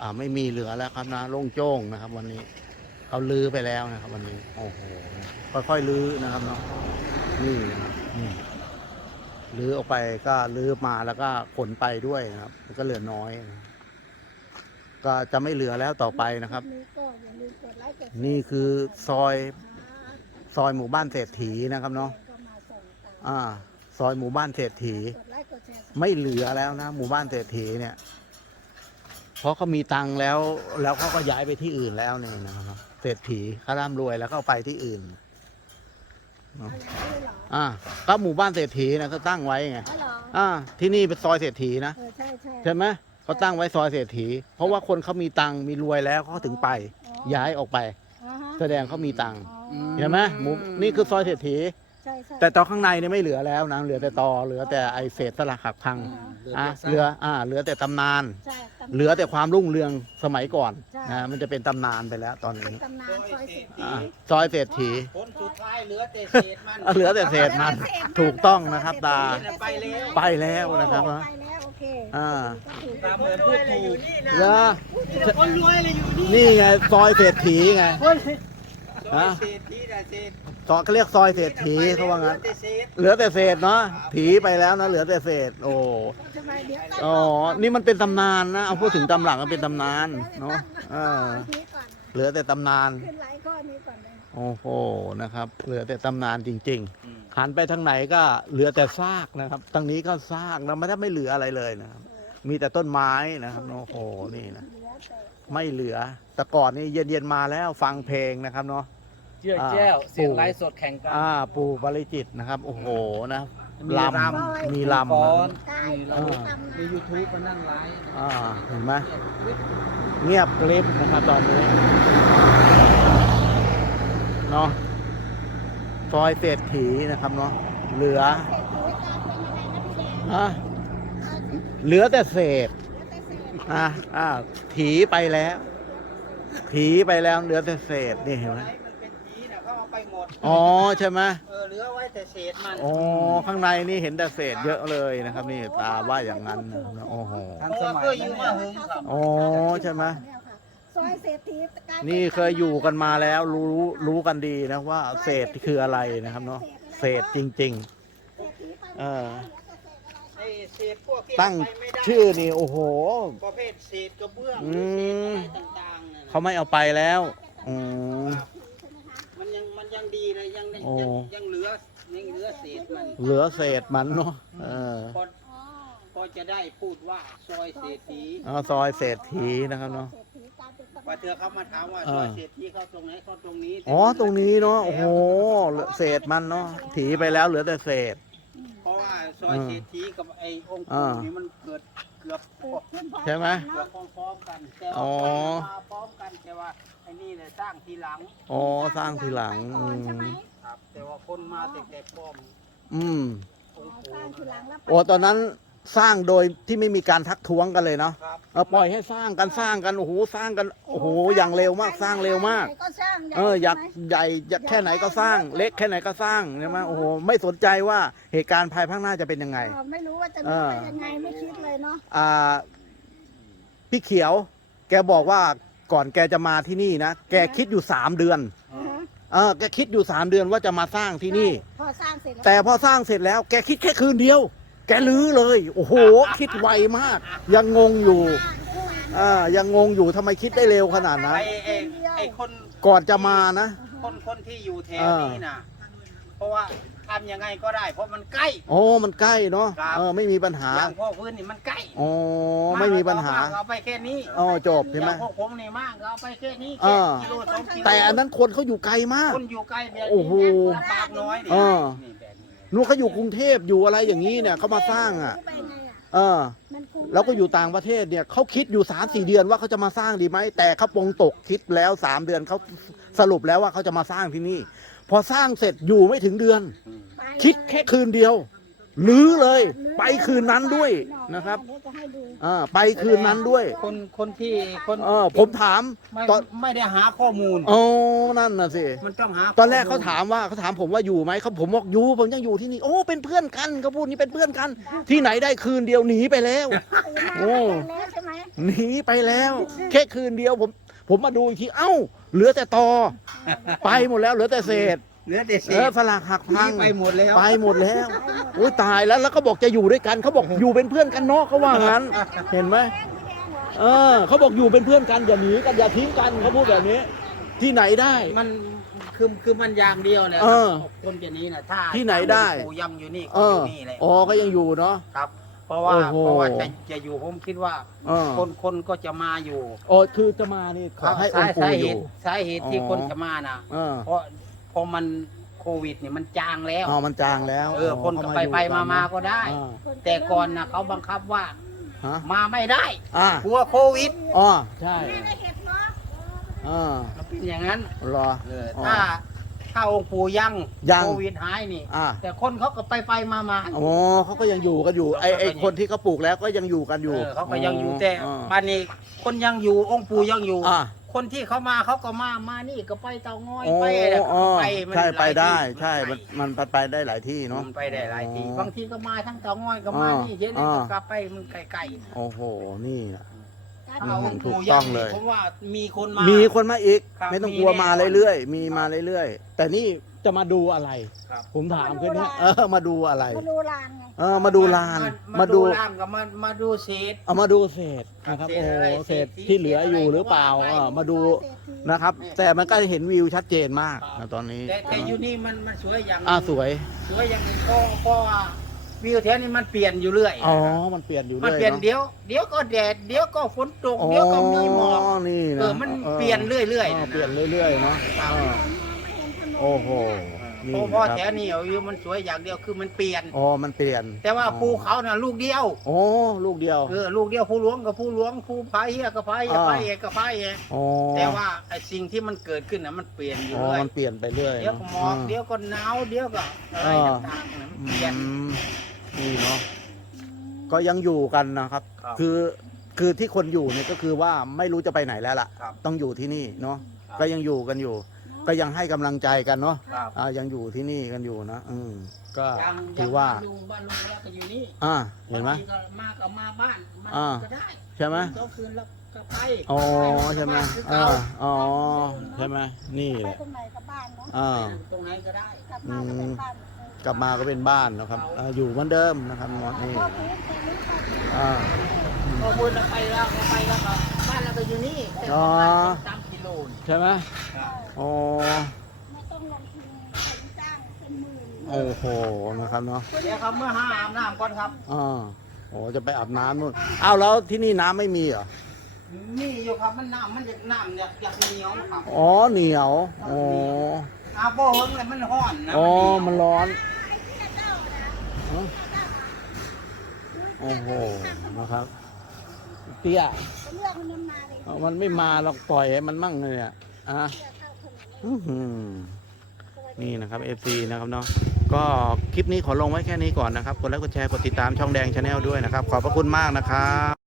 อ่าไม่มีเหลือแล้วครับนะโล่งโจ้งนะครับ วันนี้เขาลื้อไปแล้วนะครับ วันนี้โอ้โหค่อยๆลื้อนะครับเนาะนี่นะครับนี่ลื้อออกไปก็ลื้อมาแล้วก็ขนไปด้วยนะครับมันก็เหลือน้อยนะก็จะไม่เหลือแล้วต่อไปนะครับ นี่ก็อย่าลืมกดไลค์กดแชร์นี่คือซอยซอยหมู่บ้านเศรษฐีนะครับเนาะก็มาส่งตามอ่า ซอยหมู่บ้านเศรษฐีกดไลค์กดแชร์ไม่เหลือแล้วนะ หมู่บ้านเศรษฐีเนี่ย เพราะเขามีตังค์แล้ว แล้วเขาก็ย้ายไปที่อื่นแล้วเนี่ยนะครับเศรษฐีเขาร่ำรวยแล้วก็ไปที่อื่นเนาะอะไรไม่หรออ่าก็หมู่บ้านเศรษฐีนะเขาตั้งไว้ไงอ๋อเหรออ่าที่นี่เป็นซอยเศรษฐีนะเออใช่ใช่ใช่ไหมเขาตั้งไว้ซอยเศรษฐี เพราะว่าคนเขามีตังค์มีรวยแล้วเขาถึงไป ย้ายออกไป อ๋อฮะแสดงเขามีตังค์อ๋อเห็นไหมหมู่นี่คือซอยเศรษฐี ใช่ใช่แต่ตอข้างในเนี่ยไม่เหลือแล้วนะเหลือแต่ตอเหลือแต่ไอเศษสลักหักพังอะเหลืออ่าเหลือแต่ตำนาน ใช่ตำเหลือแต่ความรุ่งเรืองสมัยก่อนใช่นะมันจะเป็นตำนานไปแล้วตอนเป็นนี้ตำนานซอยเศรษฐีอ่าซอยเศรษฐี คนสุดท้ายเหลือแต่เศษมันอะเหลือแต่เศษมัน ถูกต้องนะครับตา ไปแล้ว ไปแล้วนะครับ ไปนะแล้วโอเคอ่า ก็ถูกตามเหมือนพูดถูกเหรอคนรวยเลยอยู่นี่นี่ไงซอยเศรษฐีไง ซอยเศษที่นะเศษซอยเขาเรียกซอยเศรษฐีเขาว่างั้นแต่เศษเหลือแต่เศษเนาะผีไปแล้วนะ เหลือแต่เศษ โอ้ทำไมเดี๋ยวตั้งอ๋อนี่มันเป็นตำนานนะ เอาพูดถึงตำหลังมันเป็นตำนานเนาะเออนี้ก่อนเหลือแต่ตำนาน ขึ้นไลค์ข้อนี้ก่อนเลยโอ้โห นะครับ เหลือแต่ตำนานจริง ๆ หันไปทางไหนก็เหลือแต่ซากนะครับ ทางนี้ก็ซากนะไม่ได้ไม่เหลืออะไรเลยนะครับ มีแต่ต้นไม้นะครับ โอ้โห นี่นะ เหลือแต่ไม่เหลือ แต่ก่อนนี่เย็นๆมาแล้วฟังเพลงนะครับเนาะ เชื่อแจ้ว เสียงไลฟ์สดแข่งกันอ่า ปู่ปาริจิตนะครับ โอ้โหนะมีลรำมีลำฟ้อนะนใช่มีเราตำนานมียูทูบมานั่งไลฟ์อ่าเห็นไหมเงียบกริบนะครับตอนนี้เนาะซอยเศรษฐีนะครับเนาะเหลือเศรษฐีการเป็นยังไงนะพี่แดงฮะเหลือแต่เศษเหลือแต่เศษอะอ่าผีไปแล้วผีไปแล้วเหลือแต่เศษนี่เห็นไหม อาไปหมดอ๋อใช่ไหมเออเหลือไว้แต่เศษมันอ๋อข้างในนี่เห็นแต่เศษเยอะเลยนะครับนี่ตาว่าอย่างนั้นนะครับโอ้โห ทันเพสราะว่ามัยเคยอยู่มาหึงครับอ๋อใช่ไหมเนี่ยค่ะซอยเศรษฐีกลาป็นี่เคยอยู่กันมาแล้วรู้รู้กันดีนะว่าเศษคืออะไรนะครับเนาะเศษจริง เศรษฐีไปเออ ไอ้เศษพวกที่ๆ ตั้งเอาไปไม่ได้ชื่อนี่โอ้โห ประเภทเศษกระเบื้องอืหรือมเศษอะไรต่างๆนั่นเขาไม่เอาไปแล้วอืมมันยัง มันยังดีเลยยังยังโอ้ยังเหลือยังเหลือเศษมัน เหลือเศษมันเนาะเออพอพอจะได้พูดว่าซอยเศรษฐีเอาซอยเศรษฐีนะครับเนาะเศรษฐีกลายเป็นตำนานว่าเธอเขามาถามว่าเอซออยเศรษฐีเขาตรงไหนเขาตรงนี้อ๋อตรงนี้เนาะโอ้โหเหลือเศษมันเนาะถีไปแล้วเหลือแต่เศษเพ ราะว่าซอยเศรษฐีกับไอ้องค์อ่าปู่นี่มันเกิดเกือบเกิดขึ้นพร้อมใช่ไหมเกือบพร้อมๆกันแต่อ๋ว่าอ มาพร้อมกันแต่ว่าไอ้นี่เนี่ยสร้างทีหลังอ๋อสร้างทีหลังอืมครับ แต่ว่าคนมาแต่แต่ป้อมอืมองค์สปู่ร้างทีหลังแล้วไปโอ้ตอนนั้น สร้างโดยที่ไม่มีการทักท้วงกันเลยเนาะครับ เออปล่อยให้สร้างกันสร้างกันโอ้โหสร้างกันโอ้โหอย่างเร็วมากสร้างเร็วมาก ก็สร้างใหญ่เอออยากใช่ไหมใหญ่อยากแค่ไหนก็สร้าง เล็กแค่ไหนก็สร้างใช่ไหมโอ้โหไม่สนใจว่าเหตุการณ์ภายภาคหน้าจะเป็นยังไง เออไม่รู้ว่าจะเอมีอไปยังไงไม่คิดเลยเนาะอ่าพี่เขียว แกบอกว่าก่อนแกจะมาที่นี่นะแกคิดอยู่สามเดือนอ่าฮะเออแกคิดอยู่สามเดือนว่าจะมาสร้างที่นี่ พอสร้างเสร็จล้วแต่พอสร้างเสร็จแล้วแกคิดแค่คืนเดียว แกลื้อเลย โอ้โห คิดไวมาก ยังงงอยู่อ่ายังงงอยู่ทำไมคิดได้เร็วขนาดนั้นไอ้ไอ้ไอ้คนก่อนจะมานะ คนคนที่อยู่แถวอ่านี้นะเพราะว่าทำยังไงก็ได้ เพราะมันใกล้ โอ้ มันใกล้เนาะครับ เออไม่มีปัญหาอย่างพ่อพื้นนี่มันใกล้อ๋อไม่มีปัญหากเอาไปแค่นี้อ๋อจบใช่ไหมอย่างพวกผมนี่มากก็เอาไปแค่นี้เอแค่อกิโลสองกิโลแต่อันนั้นคนเขาอยู่ไกลมาก คนอยู่ใกล้แบบนี้โอ้โหปากน้อยนี่เออ นี่แบบ นู้นเขาอยู่กรุงเทพอยู่อะไรอย่างนี้เนี่ยเขามาสร้างอะ ไปไงอะเออ มันคุ้มแล้วก็อยู่ต่างประเทศเนี่ยเขาคิดอยู่สามสี่เดือนว่าเขาจะมาสร้างดีไหมแต่เขาปรงตกคิดแล้วสามเดือนเขาสรุปแล้วว่าเขาจะมาสร้างที่นี่ พอสร้างเสร็จอยู่ไม่ถึงเดือน ไปคิดแค่คืนเดียว ลื้อเลย ไปคืนนั้นด้วยนะครับเดี๋ยวจะให้ดูอ่าไปคืนนั้นด้วย คนคนที่คนเออผมถามไม่ตอนไม่ได้หาข้อมูลอ๋อนั่นน่ะสิมันต้องหาตอนแรกเขาข้มูลถามว่าเขาถามผมว่าอยู่ไหมเขาผมบอกอยู่ผมยังอยู่ที่นี่ โอ้เป็นเพื่อนกันเขาพูดนี่เป็นเพื่อนกัน ที่ไหนได้คืนเดียวหนีไปแล้วตื่นมาโอ้แล้วแล้วใช่ไหมหนีไปแล้ว แค่คืนเดียวผม ผมมาดูอีกทีเอ้า เหลือแต่ตอ ไปหมดแล้วเหลือแต่เศษเหลือแต่เศเออษสลากหักพังนี่ไปหมดแล้วไปหมดแล้วโอ้ยตายแล้วแล้วก็บอกจะอยู่ด้วยกันเขาบอกอยู่เป็นเพื่อนกันเนาะเขาว่างั้น เห็นไหมแดงเหรอเออเขาบอกอยู่เป็นเพื่อนกันอย่าหนีกันอย่าทิ้งกันเขาพูดแบบนี้ ที่ไหนได้ มันคือคือมันยามเดียวแหละเออคนจะนี้นะถ้าที่ไหนได้ ปู่ยังอยู่นี่เอก็ออยู่นี่แหละอ๋อก็ยังอยู่เนาะครับ เพราะว่าโอ้โหเพราะว่าจะจะอยู่ผมคิดว่าเออคนคนก็จะมาอยู่โอ้คือจะมานี่ขอให้องสาค์ยปู่สาอเหยู่ตุสาเหตุที่อ๋อคนจะมานะเออเพราะพอมัน โควิดเนี่ยมันจางแล้ว อ๋อมันจางแล้วเออคนก็ไปไปมามาก็ได้ อ่าแต่ก่อนนะเขาบังคับว่า ฮะมาไม่ได้อ่ากลัวโควิด อ๋อใช่ไม่ได้เห็ดเนาะอ่ามันเป็นอย่างนั้นรอ เอออ๋อถ้าถ้าองค์ปู่ยังยัง โควิดหายนี่ อ่าแต่คนเขาก็ไปไปมามาอ๋อเขาก็ยังอยู่กันอยู่ไอไอคนที่เขาปลูกแล้วก็ยังอยู่กันอยู่เออเขาก็ยังอยู่แต่อ๋อ บ้านนี้คนยังอยู่องค์ปู่ยังอยู่ อ่า คนที่เขามาเขาก็มามานี่ก็ไปเตางอยอ๋อไปอะไรอ๋อไปมันใช่ไปหลายได้ ที่ใช่มันมันไปไปได้หลายที่เนาะมันไปได้หลายที่อ๋อบางทีก็มาทั้งเตางอยก็มาอ๋อนี่เย็นอ๋อก็กลับไปมันไกลๆนะ โอ้โห นี่นะ ถ้าอืองมค์ถูกปู่ต้ยัองงเลย ผมว่ามีคนมา มีคนมาอีก ครับไม่ต้องกลัวมีแน่ มานอนเรื่อยๆมีครับมาเรื่อยๆแต่นี่จะมาดูอะไร ครับ ผมถามแค่นี้เออมาดูอะไร มาดูลานไงเออมาดูลาน มามาดูดูลานกับมามาดูเศษ เอามาดูเศษนะครับเศโอ้ษอะไรเศษเศษที่เหลืออยู่หรือเปล่าเศษเออมาดูเศรษฐีนะครับ แต่มันก็เห็นวิวชัดเจนมากนะตอนนี้แต่แต่อยู่นี่มันมันสวยอย่างอ่าสวย สวยอย่างหนึ่งก็เพราะว่า วิวแถวนี้มันเปลี่ยนอยู่เรื่อยอ๋อ มันเปลี่ยนอยู่มันเรื่อยเปลี่ยนเนาะเดี๋ยวเดี๋ยวก็แดดเดี๋ยวก็ฝนตกเดี๋ยวก็มีหมอกนี่นะเออมันเปลี่ยนเรื่อยๆเออนะเปลี่ยนเรื่อยๆเนาะครับเออผมมองไม่เห็นถนนโอ้โหนี่เพราะนะเพราะคแถรับวนี้เอาวิวมันสวยอย่างเดียวคือมันเปลี่ยนอ๋อมันเปลี่ยน แต่ว่าภูเขาน่ะลูกเดียวโอ้ลูกเดียวเออลูกเดียวผู้หลวงกับผู้หลวงผู้พายเฮียกับพายเฮียอ่าพายเอกกับพายเอกอ๋อแต่ว่าไอ้สิ่งที่มันเกิดขึ้นน่ะมันเปลี่ยนอยู่อ๋อเรื่อยมันเปลี่ยนไปเรื่อยเดี๋ยวก็หมอกเดี๋ยวก็หนาวเดี๋ยวก็อะไรอ่าต่างๆน่ะมันอืเปลี่ยนม นี่เนาะก็ยังอยู่กันนะครับ ครับคือคือที่คนอยู่เนี่ยก็คือว่าไม่รู้จะไปไหนแล้วล่ะ ครับต้องอยู่ที่นี่เนาะครับ ก็ยังอยู่กันอยู่ ก็ยังให้กำลังใจกันเนาะครับ อ่ายังอยู่ที่นี่กันอยู่นะอืมก็ยังถือว่า ยังบ้นลุงบ้านลุงแล้วก็อยู่นี่อ่าเห็นไหม บางทีก็มาก็มาบ้านมาอ่า ก็ได้ใช่ไหมสองคืนแล้วก็ไปอ๋อไปใช่ไหมบ้านคืออ่าเก่าอ๋อใช่ไหมนี่ไปแหละตรงไหนกับบ้านเนาะอ่าตรงไหนก็ได้กลับมาก็เป็นบ้าน กลับมาก็เป็นบ้านนะครับอ่าอยู่เหมือนเดิมนะครับนี่พ่อพื้นแต่ไม่ขาดอ่า พอบุญเราไปแล้วเราไปแล้วก็บ้านเราก็อยู่นี่แต่อ๋อประมาณสามกิโลนี่ใช่ไหมครับอ๋อไม่ต้องลงทุนเป็นจ้างเป็นหมื่นโอ้โหนะครับเนาะเดี๋ยวครับเมื่อห้าอาบน้ำก่อนครับ อ่าโอ้จะไปอาบน้ำนู่นอ้าวแล้วที่นี่น้ำไม่มีเหรอนี่อยู่ครับมันน้ำมันอยากน้ำอยากอยากเหนียวครับอ๋อเหนียวอ๋ออาโบเฮิงเลยมันห้อนนะอ๋อเหมันยวร้อน ไอ้ที่เจ้านะ ฮะโอ้โหนะครับเตี้ยเป็นเรื่องมันมาเลยเอามันไม่มาเราปล่อยให้มันมั่งเลยอะอะเชื่อเข้าถนนอื้อหือนี่นะครับ FC นะครับเนาะก็คลิปนี้ขอลงไว้แค่นี้ก่อนนะครับกดไลค์กดแชร์กดติดตามช่องแดงชาแนลด้วยนะครับ ขอบพระคุณมากนะครับ